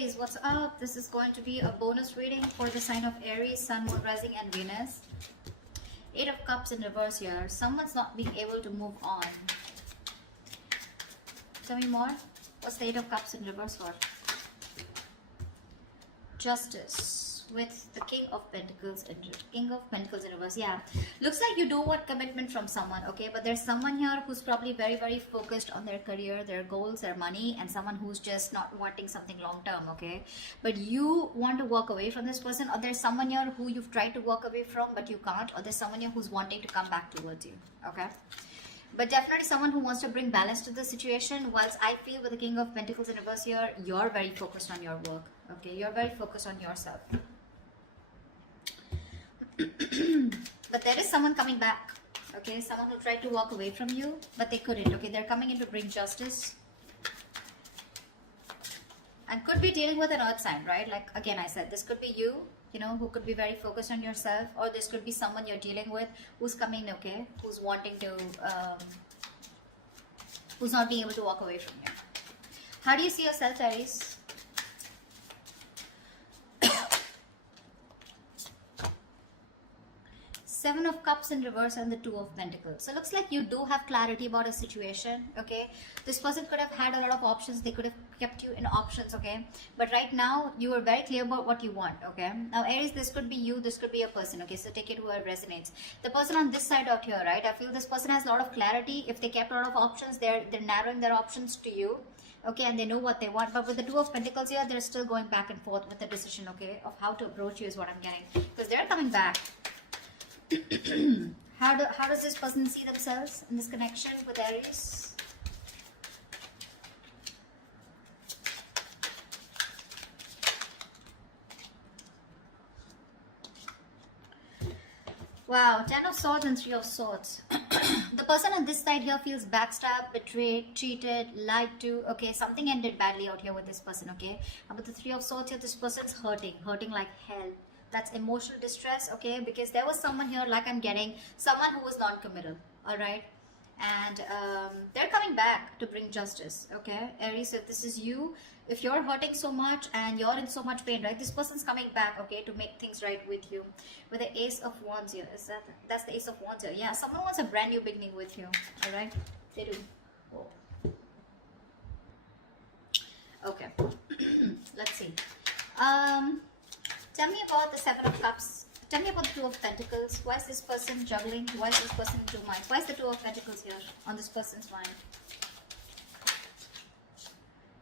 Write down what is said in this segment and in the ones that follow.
Aries, what's up? This is going to be a bonus reading for the sign of Aries, Sun, Moon, Rising and Venus. 8 of Cups in reverse here. Someone's not being able to move on. Tell me more. What's the 8 of Cups in reverse for? Justice with the King of Pentacles in reverse. Yeah, looks like you do want commitment from someone, okay, but there's someone here who's probably very focused on their career, their goals, their money, and someone who's just not wanting something long term, okay, but you want to walk away from this person, or there's someone here who you've tried to walk away from but you can't, or there's someone here who's wanting to come back towards you, okay. But definitely someone who wants to bring balance to the situation. Whilst I feel with the King of Pentacles in reverse here, you're very focused on your work. Okay, you're very focused on yourself. But there is someone coming back. Okay, someone who tried to walk away from you, but they couldn't. Okay, they're coming in to bring justice. And could be dealing with an earth sign, right? Like, again, I said, this could be you, you know, who could be very focused on yourself, or this could be someone you're dealing with who's coming, okay, who's wanting to, who's not being able to walk away from you. How do you see yourself, Aries? Seven of Cups in reverse and the Two of Pentacles. So it looks like you do have clarity about a situation, okay? This person could have had a lot of options. They could have kept you in options, okay? But right now, you are very clear about what you want, okay? Now, Aries, this could be you. This could be a person, okay? So take it where it resonates. The person on this side out here, right? I feel this person has a lot of clarity. If they kept a lot of options, they're narrowing their options to you, okay? And they know what they want. But with the Two of Pentacles here, they're still going back and forth with the decision, okay? Of how to approach you is what I'm getting. Because they're coming back. How does this person see themselves in this connection with Aries? Wow, 10 of Swords and 3 of Swords. The person on this side here feels backstabbed, betrayed, cheated, lied to. Okay, something ended badly out here with this person, okay? And with the 3 of Swords here, this person's hurting like hell. That's emotional distress, okay, because there was someone here, like I'm getting, someone who was non-committal, all right, and they're coming back to bring justice, okay, Aries, if this is you, if you're hurting so much and you're in so much pain, right, this person's coming back, okay, to make things right with you. With the Ace of Wands here, that's the Ace of Wands here, yeah, someone wants a brand new beginning with you, all right, they do. Oh. Okay, let's see. Tell me about the 7 of Cups. Tell me about the 2 of Pentacles. Why is this person juggling? Why is this person in two minds? Why is the 2 of Pentacles here on this person's mind?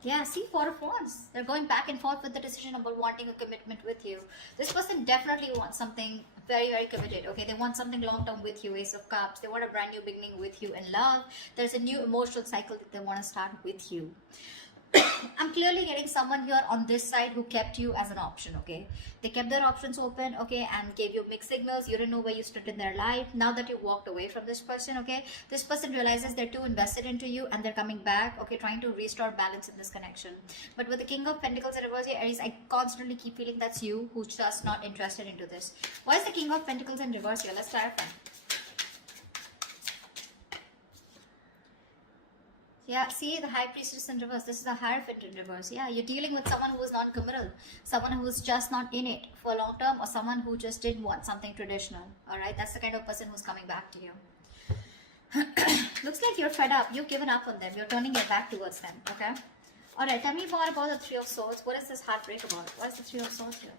Yeah, see, 4 of Wands. They're going back and forth with the decision about wanting a commitment with you. This person definitely wants something very committed. Okay, they want something long-term with you, Ace of Cups. They want a brand new beginning with you in love. There's a new emotional cycle that they want to start with you. I'm clearly getting someone here on this side who kept you as an option, okay? They kept their options open, okay, and gave you mixed signals. You didn't know where you stood in their life. Now that you walked away from this person, okay, this person realizes they're too invested into you and they're coming back, okay, trying to restore balance in this connection. But with the King of Pentacles in reverse here, Aries, I constantly keep feeling that's you who's just not interested into this. Why is the King of Pentacles in reverse here? Let's clarify. Yeah, see, the High Priestess in reverse. This is the Hierophant in reverse. Yeah, you're dealing with someone who is non-committal, someone who is just not in it for long term, or someone who just didn't want something traditional. All right, that's the kind of person who's coming back to you. Looks like you're fed up. You've given up on them. You're turning your back towards them. Okay. All right, tell me more about the 3 of Swords. What is this heartbreak about? What is the 3 of Swords here?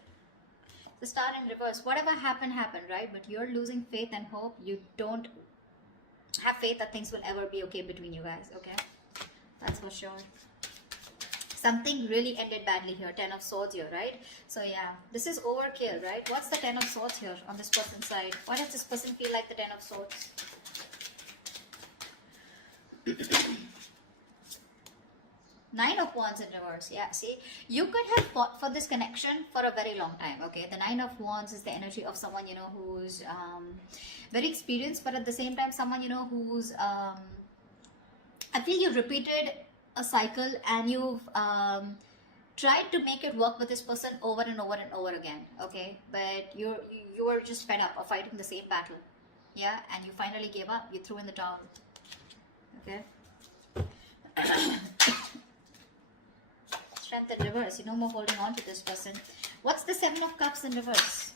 The Star in reverse. Whatever happened, right? But you're losing faith and hope. You don't have faith that things will ever be okay between you guys. Okay. That's for sure. Something really ended badly here. 10 of Swords here, right? So yeah, this is overkill, right? What's the 10 of Swords here on this person's side? Why does this person feel like the 10 of Swords? Nine of Wands in reverse. Yeah, see, you could have fought for this connection for a very long time. Okay, the 9 of Wands is the energy of someone, you know, who's very experienced, but at the same time someone, you know, who's I feel you've repeated a cycle and you've tried to make it work with this person over and over and over again, okay, but you were just fed up of fighting the same battle, yeah, and you finally gave up. You threw in the towel. Okay. Strength in reverse. No more holding on to this person. What's the Seven of Cups in reverse?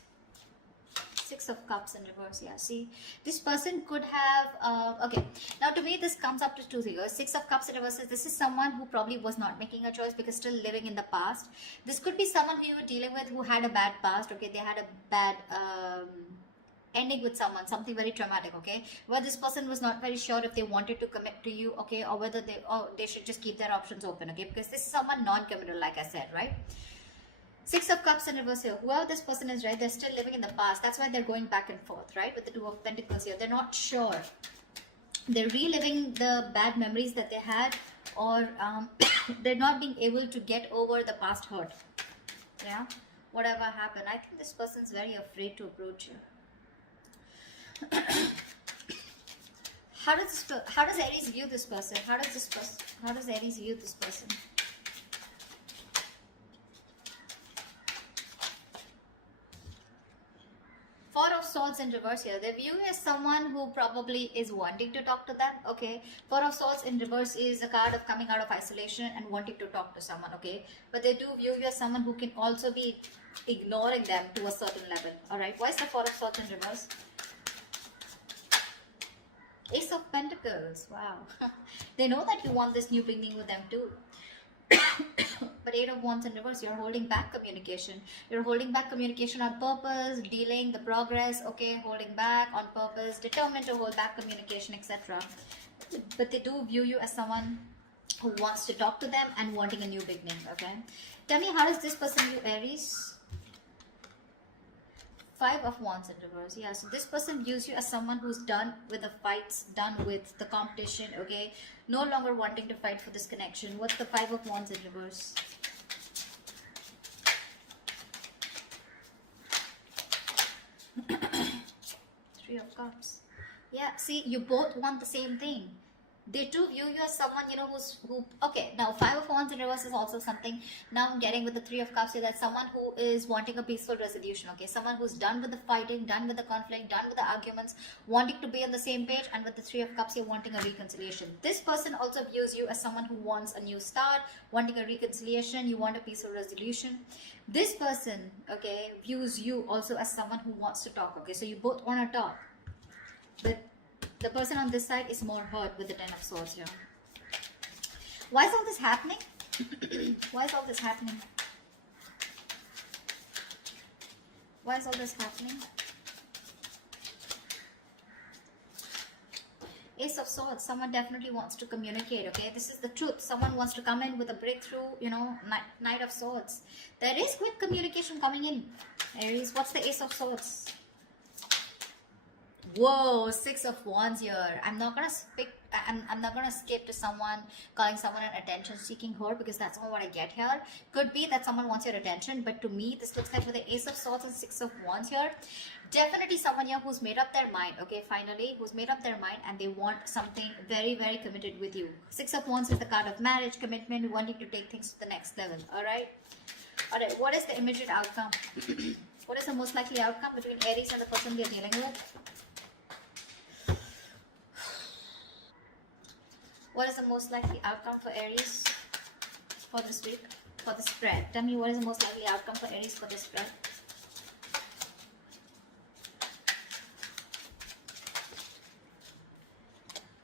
Six of Cups in reverse. Yeah, see, this person could have okay, now to me this comes up to two things. Six of Cups in reverse is, this is someone who probably was not making a choice because still living in the past. This could be someone who you were dealing with who had a bad past. Okay, they had a bad ending with someone, something very traumatic. Okay, where this person was not very sure if they wanted to commit to you. Okay, or whether they should just keep their options open. Okay, because this is someone non-committal, like I said, right? Six of Cups in reverse here. Whoever this person is, right, they're still living in the past. That's why they're going back and forth, right? With the Two of Pentacles here. They're not sure. They're reliving the bad memories that they had, or they're not being able to get over the past hurt. Yeah? Whatever happened. I think this person's very afraid to approach you. How does Aries view this person? How does Aries view this person? Four of Swords in reverse here. They're viewing as someone who probably is wanting to talk to them. Okay. Four of Swords in reverse is a card of coming out of isolation and wanting to talk to someone. Okay. But they do view you as someone who can also be ignoring them to a certain level. Alright. Why is the Four of Swords in reverse? Ace of Pentacles. Wow. They know that you want this new beginning with them too. But Eight of Wands in reverse, you're holding back communication. You're holding back communication on purpose, dealing the progress, okay, holding back on purpose, determined to hold back communication, etc. But they do view you as someone who wants to talk to them and wanting a new beginning, okay? Tell me, how does this person view Aries? Five of Wands in reverse. Yeah, so this person views you as someone who's done with the fights, done with the competition, okay? No longer wanting to fight for this connection. What's the Five of Wands in reverse? Three of Cups. Yeah, see, you both want the same thing. They do view you as someone, okay, now Five of Wands in reverse is also something. Now I'm getting with the Three of Cups here, that someone who is wanting a peaceful resolution, okay? Someone who's done with the fighting, done with the conflict, done with the arguments, wanting to be on the same page, and with the Three of Cups here, wanting a reconciliation. This person also views you as someone who wants a new start, wanting a reconciliation, you want a peaceful resolution. This person, okay, views you also as someone who wants to talk, okay? So you both want to talk. But the person on this side is more hurt with the Ten of Swords here. Why is all this happening? Why is all this happening? Why is all this happening? Ace of Swords. Someone definitely wants to communicate, okay? This is the truth. Someone wants to come in with a breakthrough, Knight of Swords. There is quick communication coming in. Aries, what's the Ace of Swords? Whoa, Six of Wands here. I'm not gonna skip to someone calling someone an attention-seeking whore, because that's not what I get here. Could be that someone wants your attention, but to me, this looks like with the Ace of Swords and Six of Wands here, definitely someone here who's made up their mind. Okay, finally, who's made up their mind and they want something very, very committed with you. Six of Wands is the card of marriage, commitment, wanting to take things to the next level. All right. What is the immediate outcome? What is the most likely outcome between Aries and the person they're dealing with? What is the most likely outcome for Aries for this week, for the spread? Tell me, what is the most likely outcome for Aries for this spread?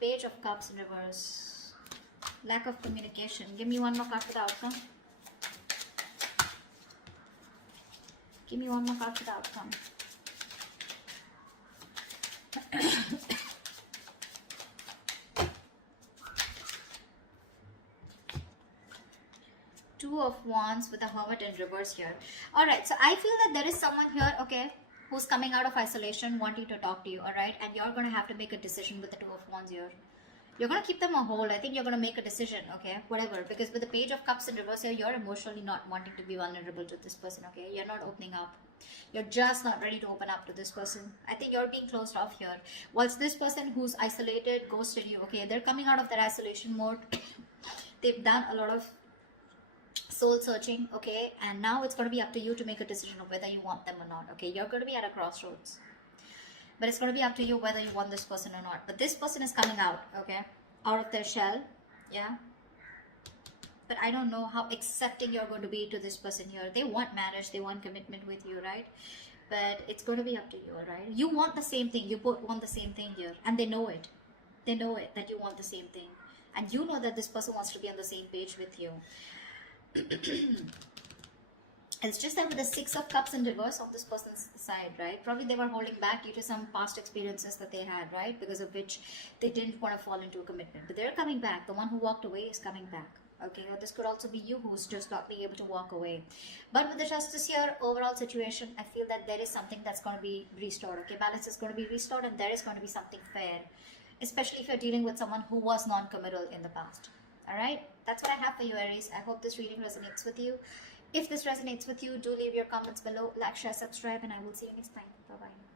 Page of Cups in reverse. Lack of communication. Give me one more card for the outcome. Give me one more card for the outcome. Two of Wands with a Hermit in reverse here. Alright, so I feel that there is someone here, okay, who's coming out of isolation, wanting to talk to you, alright? And you're going to have to make a decision with the Two of Wands here. You're going to keep them on hold. I think you're going to make a decision, okay? Whatever. Because with the Page of Cups in reverse here, you're emotionally not wanting to be vulnerable to this person, okay? You're not opening up. You're just not ready to open up to this person. I think you're being closed off here. Whilst this person who's isolated, ghosted you, okay? They're coming out of their isolation mode. They've done a lot of soul searching, okay? And now it's going to be up to you to make a decision of whether you want them or not, okay? You're going to be at a crossroads. But it's going to be up to you whether you want this person or not. But this person is coming out, okay? Out of their shell, yeah? but I don't know how accepting you're going to be to this person here. They want marriage, they want commitment with you, right? But it's going to be up to you, all right? You want the same thing. You both want the same thing here, and they know it. They know it, that you want the same thing, and you know that this person wants to be on the same page with you. It's just that with the Six of Cups in reverse on this person's side, right? Probably they were holding back due to some past experiences that they had, right? Because of which they didn't want to fall into a commitment. But they're coming back. The one who walked away is coming back. Okay, or this could also be you who's just not being able to walk away. But with the Justice here, overall situation, I feel that there is something that's going to be restored. Okay, balance is going to be restored, and there is going to be something fair, especially if you're dealing with someone who was non-committal in the past. All right, that's what I have for you, Aries. I hope this reading resonates with you. If this resonates with you, do leave your comments below, like, share, subscribe, and I will see you next time. Bye bye.